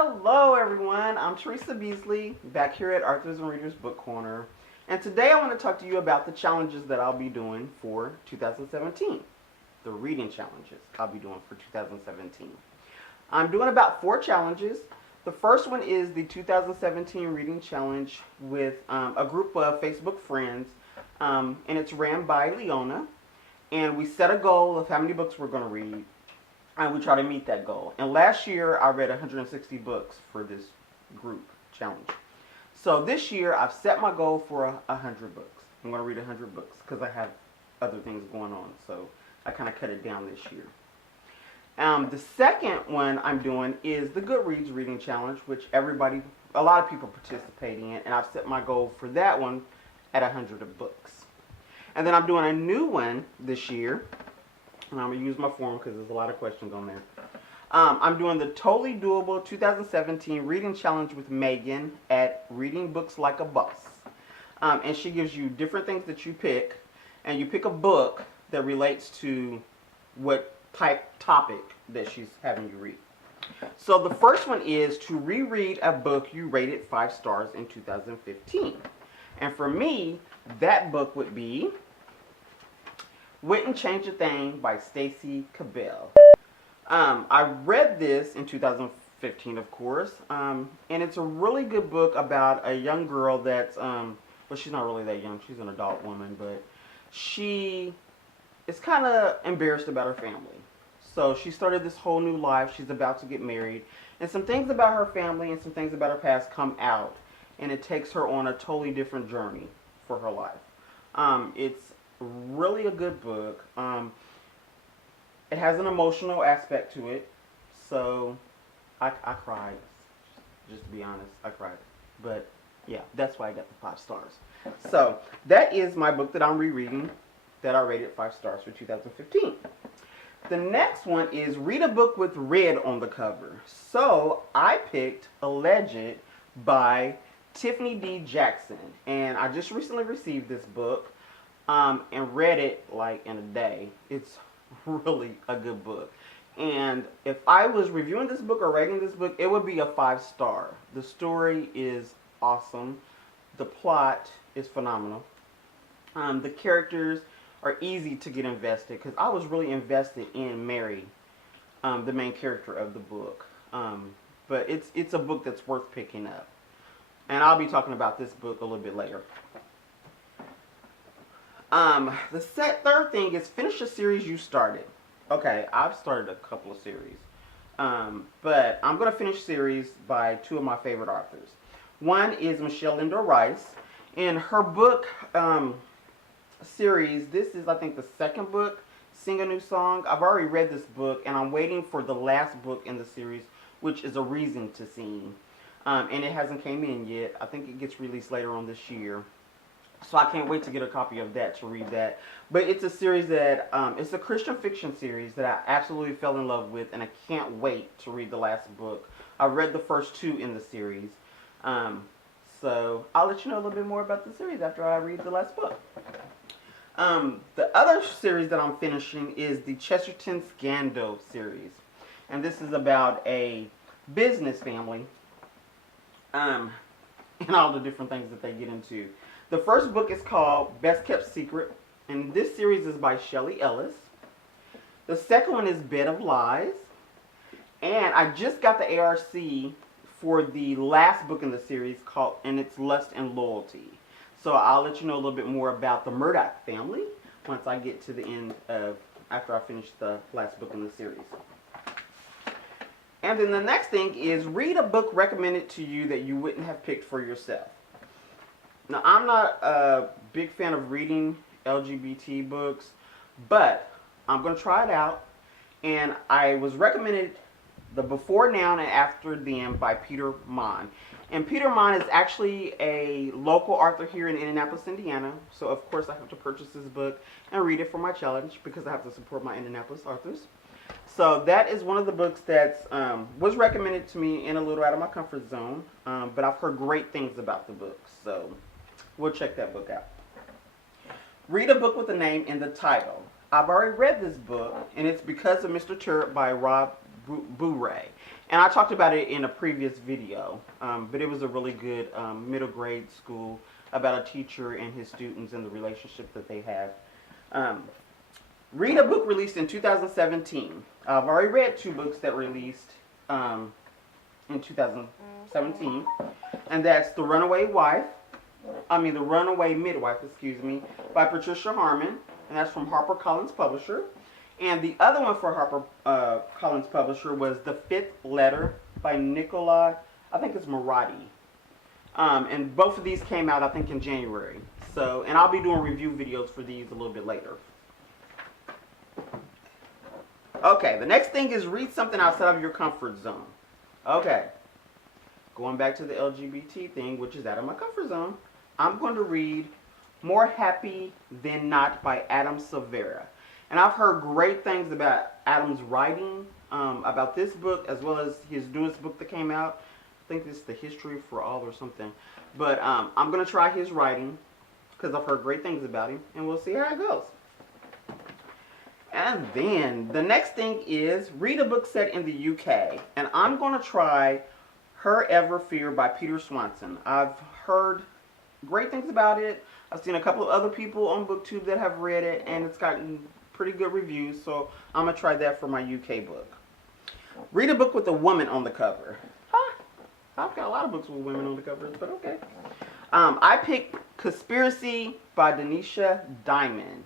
Hello everyone, I'm Teresa Beasley, back here at Authors and Readers Book Corner. And today I want to talk to you about the challenges that I'll be doing for 2017. The reading challenges I'll be doing for 2017. I'm doing about 4 challenges. The first one is the 2017 reading challenge with a group of Facebook friends, and it's ran by Leona. And we set a goal of how many books we're going to read. And we try to meet that goal. And last year, I read 160 books for this group challenge. So this year, I've set my goal for 100 books. I'm going to read 100 books because I have other things going on. So I kind of cut it down this year. The second one I'm doing is the Goodreads reading challenge, which a lot of people participate in. And I've set my goal for that one at 100 books. And then I'm doing a new one this year. And I'm going to use my form because there's a lot of questions on there. I'm doing the Totally Doable 2017 Reading Challenge with Megan at Reading Books Like a Boss. And she gives you different things that you pick. And you pick a book that relates to what topic that she's having you read. So the first one is to reread a book you rated 5 stars in 2015. And for me, that book would be Wouldn't Change a Thing by Stacy Cabell. I read this in 2015, of course, and it's a really good book about a young girl that's, well, she's not really that young, she's an adult woman, but she is kind of embarrassed about her family. So she started this whole new life, she's about to get married, and some things about her family and some things about her past come out, and it takes her on a totally different journey for her life. It's really a good book. It has an emotional aspect to it, so I cried. Just to be honest, I cried. But yeah, that's why I got the 5 stars. So that is my book that I'm rereading that I rated 5 stars for 2015. The next one is read a book with red on the cover. So I picked Alleged by Tiffany D. Jackson, and I just recently received this book. And read it like in a day. It's really a good book. And if I was reviewing this book or rating this book, it would be a 5 star. The story is awesome. The plot is phenomenal. The characters are easy to get invested because I was really invested in Mary, the main character of the book. But it's a book that's worth picking up. And I'll be talking about this book a little bit later. The third thing is finish a series you started. Okay, I've started a couple of series. But I'm going to finish series by 2 of my favorite authors. One is Michelle Lindo-Rice. In her book series, this is, I think, the 2nd book, Sing a New Song. I've already read this book, and I'm waiting for the last book in the series, which is A Reason to Sing. And it hasn't came in yet. I think it gets released later on this year. So I can't wait to get a copy of that to read that. But it's a series that, it's a Christian fiction series that I absolutely fell in love with, and I can't wait to read the last book. I read the first 2 in the series. So I'll let you know a little bit more about the series after I read the last book. The other series that I'm finishing is the Chesterton Scandal series. And this is about a business family, and all the different things that they get into. The first book is called Best Kept Secret, and this series is by Shelley Ellis. The second one is Bed of Lies, and I just got the ARC for the last book in the series and it's Lust and Loyalty. So I'll let you know a little bit more about the Murdoch family once I get to the end after I finish the last book in the series. And then the next thing is read a book recommended to you that you wouldn't have picked for yourself. Now, I'm not a big fan of reading LGBT books, but I'm going to try it out. And I was recommended The Before Now and After Them by Peter Mon. And Peter Mon is actually a local author here in Indianapolis, Indiana. So, of course, I have to purchase this book and read it for my challenge because I have to support my Indianapolis authors. So that is one of the books that was recommended to me and a little out of my comfort zone. But I've heard great things about the book. So we'll check that book out. Read a book with a name in the title. I've already read this book, and it's Because of Mr. Turret by Rob Bouret. And I talked about it in a previous video, but it was a really good middle grade school about a teacher and his students and the relationship that they have. Read a book released in 2017. I've already read 2 books that released in 2017, and that's The Runaway Midwife, by Patricia Harmon, and that's from HarperCollins Publisher. And the other one for HarperCollins Publisher was The Fifth Letter by Nicola, I think it's Moratti. And both of these came out, I think, in January. So, and I'll be doing review videos for these a little bit later. Okay, the next thing is read something outside of your comfort zone. Okay, going back to the LGBT thing, which is out of my comfort zone, I'm going to read More Happy Than Not by Adam Silvera. And I've heard great things about Adam's writing, about this book, as well as his newest book that came out. I think it's The History for All or something. But I'm going to try his writing, because I've heard great things about him, and we'll see how it goes. And then the next thing is read a book set in the UK. And I'm going to try Her Ever Fear by Peter Swanson. I've heard great things about it. I've seen a couple of other people on BookTube that have read it, and it's gotten pretty good reviews. So I'm going to try that for my UK book. Read a book with a woman on the cover. I've got a lot of books with women on the covers, but okay. I picked Conspiracy by Denisha Diamond.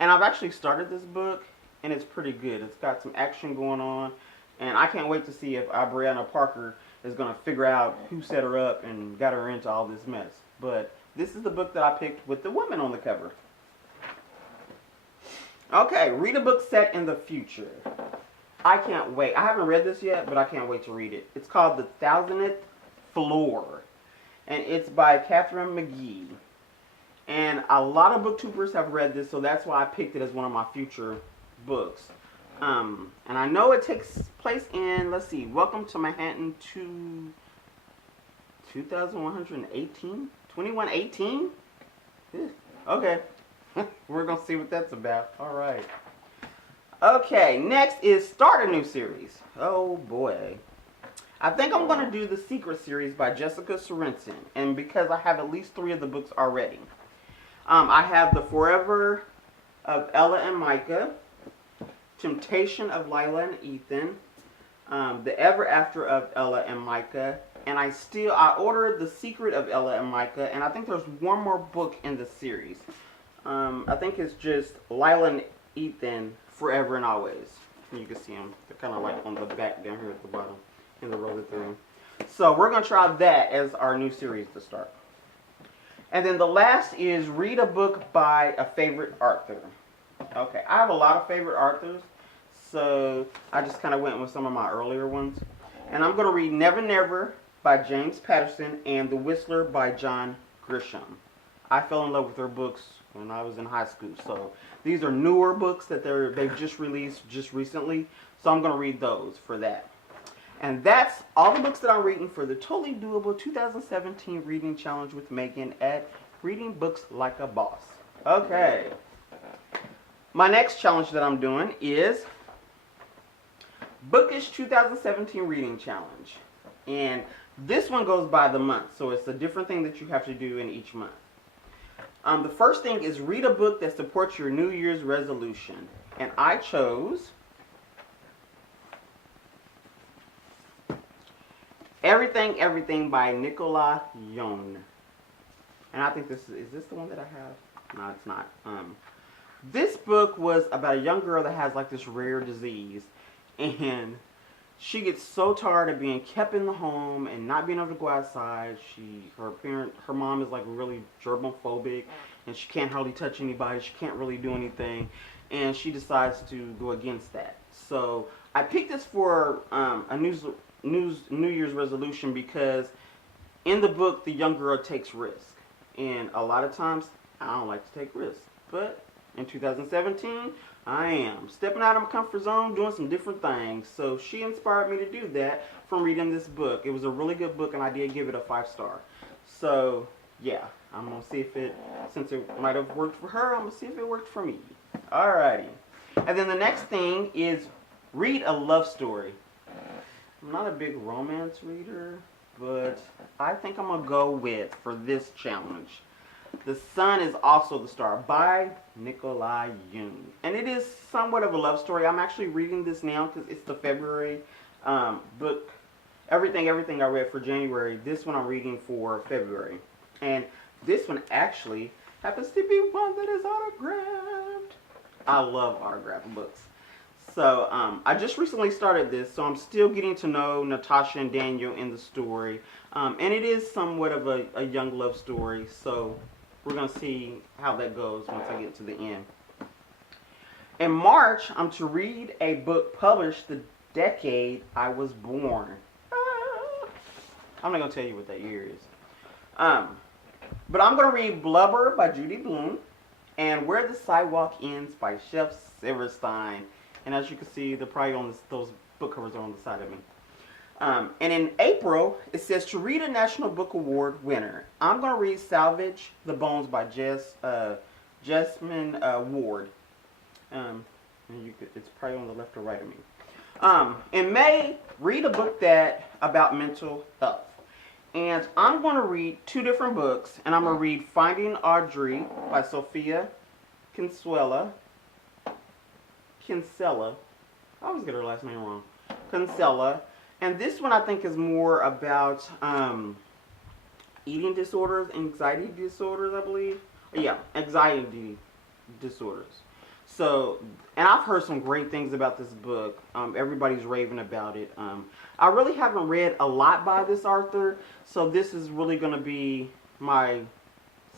And I've actually started this book, and it's pretty good. It's got some action going on, and I can't wait to see if Brianna Parker is going to figure out who set her up and got her into all this mess. But this is the book that I picked with the woman on the cover. Okay, read a book set in the future. I can't wait. I haven't read this yet, but I can't wait to read it. It's called The Thousandth Floor, and it's by Catherine McGee. And a lot of booktubers have read this, so that's why I picked it as one of my future books. And I know it takes place in, let's see, Welcome to Manhattan 2118? 2118? Okay. We're going to see what that's about. All right. Okay, next is Start a New Series. Oh, boy. I think I'm going to do The Secret series by Jessica Sorensen. And because I have at least 3 of the books already. I have The Forever of Ella and Micah, Temptation of Lila and Ethan, The Ever After of Ella and Micah, and I ordered The Secret of Ella and Micah, and I think there's one more book in the series. I think it's just Lila and Ethan, Forever and Always. You can see them. They're kind of like on the back down here at the bottom in the row that they're in. So we're going to try that as our new series to start. And then the last is read a book by a favorite author. Okay, I have a lot of favorite authors, so I just kind of went with some of my earlier ones. And I'm going to read Never Never by James Patterson and The Whistler by John Grisham. I fell in love with their books when I was in high school, so these are newer books that they've just released just recently, so I'm going to read those for that. And that's all the books that I'm reading for the Totally Doable 2017 Reading Challenge with Megan at Reading Books Like a Boss. Okay. My next challenge that I'm doing is Bookish 2017 Reading Challenge. And this one goes by the month, so it's a different thing that you have to do in each month. The first thing is read a book that supports your New Year's resolution. And I chose Everything by Nicola Yoon. And I think is this the one that I have? No, it's not. This book was about a young girl that has like this rare disease. And she gets so tired of being kept in the home and not being able to go outside. Her mom is like really germophobic, and she can't hardly touch anybody. She can't really do anything. And she decides to go against that. So I picked this for a New Year's resolution because in the book the young girl takes risk, and a lot of times I don't like to take risks, but in 2017 I am stepping out of my comfort zone, doing some different things. So she inspired me to do that from reading this book. It was a really good book, and I did give it a 5-star. So yeah, I'm gonna see if since it might have worked for her, I'm gonna see if it worked for me. Alrighty. And then the next thing is read a love story. I'm not a big romance reader, but I think I'm going to go with, for this challenge, The Sun is Also the Star by Nikolai Jung. And it is somewhat of a love story. I'm actually reading this now because it's the February book. Everything I read for January, this one I'm reading for February. And this one actually happens to be one that is autographed. I love autographed books. So I just recently started this, so I'm still getting to know Natasha and Daniel in the story. And it is somewhat of a young love story, so we're going to see how that goes once I get to the end. In March, I'm to read a book published the decade I was born. I'm not going to tell you what that year is. But I'm going to read Blubber by Judy Blume and Where the Sidewalk Ends by Chef Silverstein. And as you can see, they're probably on this, those book covers are on the side of me. And in April, it says to read a National Book Award winner. I'm going to read Salvage the Bones by Jesmyn Ward. And it's probably on the left or right of me. In May, read a book about mental health. And I'm going to read 2 different books. And I'm going to read Finding Audrey by Sophia Kinsella. I always get her last name wrong. Kinsella. And this one I think is more about eating disorders, anxiety disorders, I believe. Yeah, anxiety disorders. So, and I've heard some great things about this book. Everybody's raving about it. I really haven't read a lot by this author, so this is really going to be my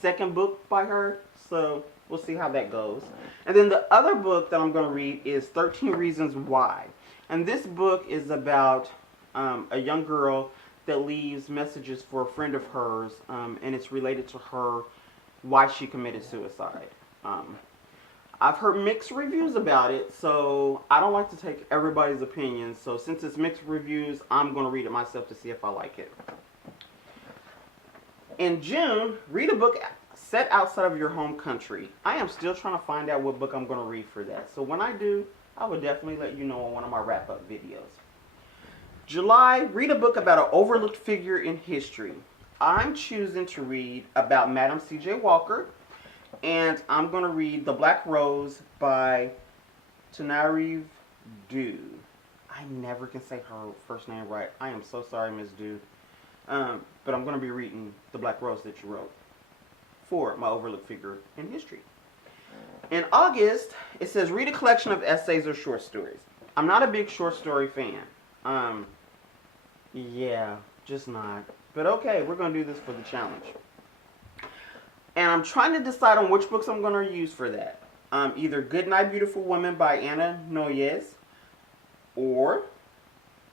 second book by her. So we'll see how that goes. And then the other book that I'm going to read is 13 Reasons Why. And this book is about a young girl that leaves messages for a friend of hers, and it's related to her, why she committed suicide. I've heard mixed reviews about it, so I don't like to take everybody's opinion. So since it's mixed reviews, I'm going to read it myself to see if I like it. In June, read a book set outside of your home country. I am still trying to find out what book I'm going to read for that. So when I do, I will definitely let you know on one of my wrap-up videos. July, read a book about an overlooked figure in history. I'm choosing to read about Madam C.J. Walker. And I'm going to read The Black Rose by Tanarive Due. I never can say her first name right. I am so sorry, Miss Due. But I'm going to be reading The Black Rose that you wrote for my overlooked figure in history. In August, it says read a collection of essays or short stories. I'm not a big short story fan. Yeah, just not. But okay, we're going to do this for the challenge. And I'm trying to decide on which books I'm going to use for that. Either Goodnight Beautiful Woman by Anna Noyes, or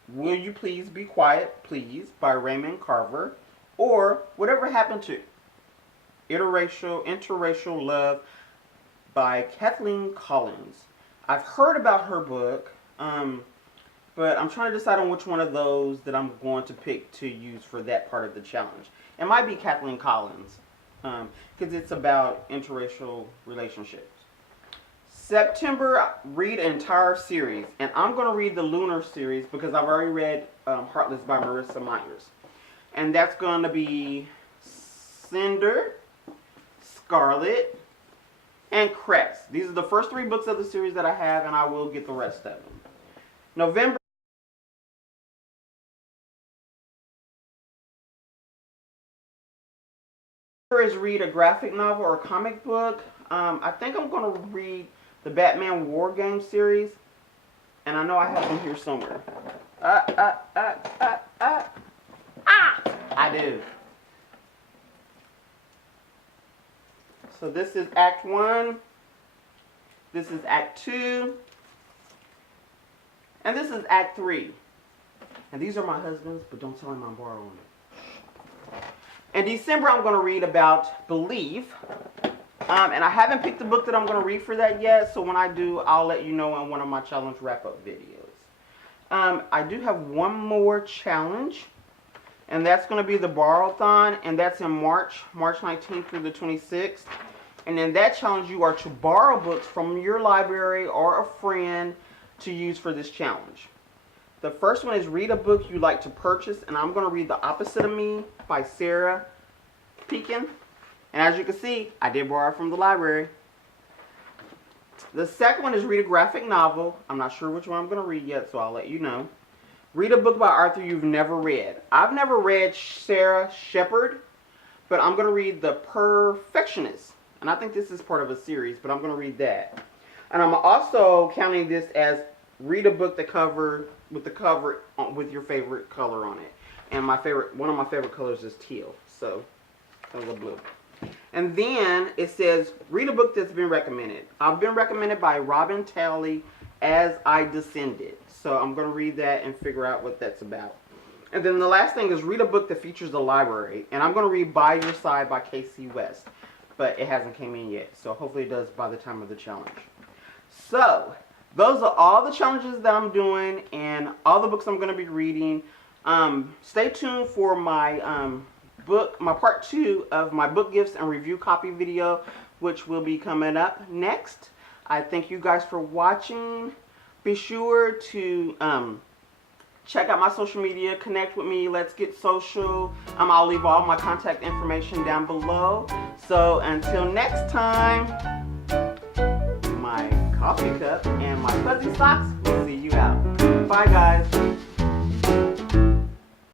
Will You Please Be Quiet, Please by Raymond Carver, or Whatever Happened to Interracial Love by Kathleen Collins. I've heard about her book, but I'm trying to decide on which one of those that I'm going to pick to use for that part of the challenge. It might be Kathleen Collins, because it's about interracial relationships. September, read an entire series. And I'm going to read the Lunar series because I've already read Heartless by Marissa Myers. And that's going to be Cinder, Scarlet, and Crest. These are the first 3 books of the series that I have, and I will get the rest of them. November is read a graphic novel or comic book. I think I'm going to read the Batman War Game series. And I know I have them here somewhere. I do. So this is Act 1. This is Act 2. And this is Act 3. And these are my husband's, but don't tell him I'm borrowing it. In December, I'm going to read about Belief. And I haven't picked the book that I'm going to read for that yet. So when I do, I'll let you know in one of my challenge wrap-up videos. I do have one more challenge. And that's going to be the BorrowAthon. And that's in March 19th through the 26th. And in that challenge, you are to borrow books from your library or a friend to use for this challenge. The first one is Read a Book You Like to Purchase, and I'm going to read The Opposite of Me by Sarah Pekin. And as you can see, I did borrow it from the library. The second one is Read a Graphic Novel. I'm not sure which one I'm going to read yet, so I'll let you know. Read a book by author you've never read. I've never read Sarah Shepard, but I'm going to read The Perfectionist. And I think this is part of a series, but I'm going to read that. And I'm also counting this as read a book with your favorite color on it. And one of my favorite colors is teal, so that was a blue. And then it says read a book that's been recommended. I've been recommended by Robin Talley, As I Descended. So I'm going to read that and figure out what that's about. And then the last thing is read a book that features the library. And I'm going to read By Your Side by K.C. West. But it hasn't came in yet. So hopefully it does by the time of the challenge. So those are all the challenges that I'm doing and all the books I'm going to be reading. Stay tuned for my my part 2 of my book gifts and review copy video, which will be coming up next. I thank you guys for watching. Be sure to check out my social media, connect with me, let's get social. I'll leave all my contact information down below. So until next time, my coffee cup and my fuzzy socks will see you out. Bye guys.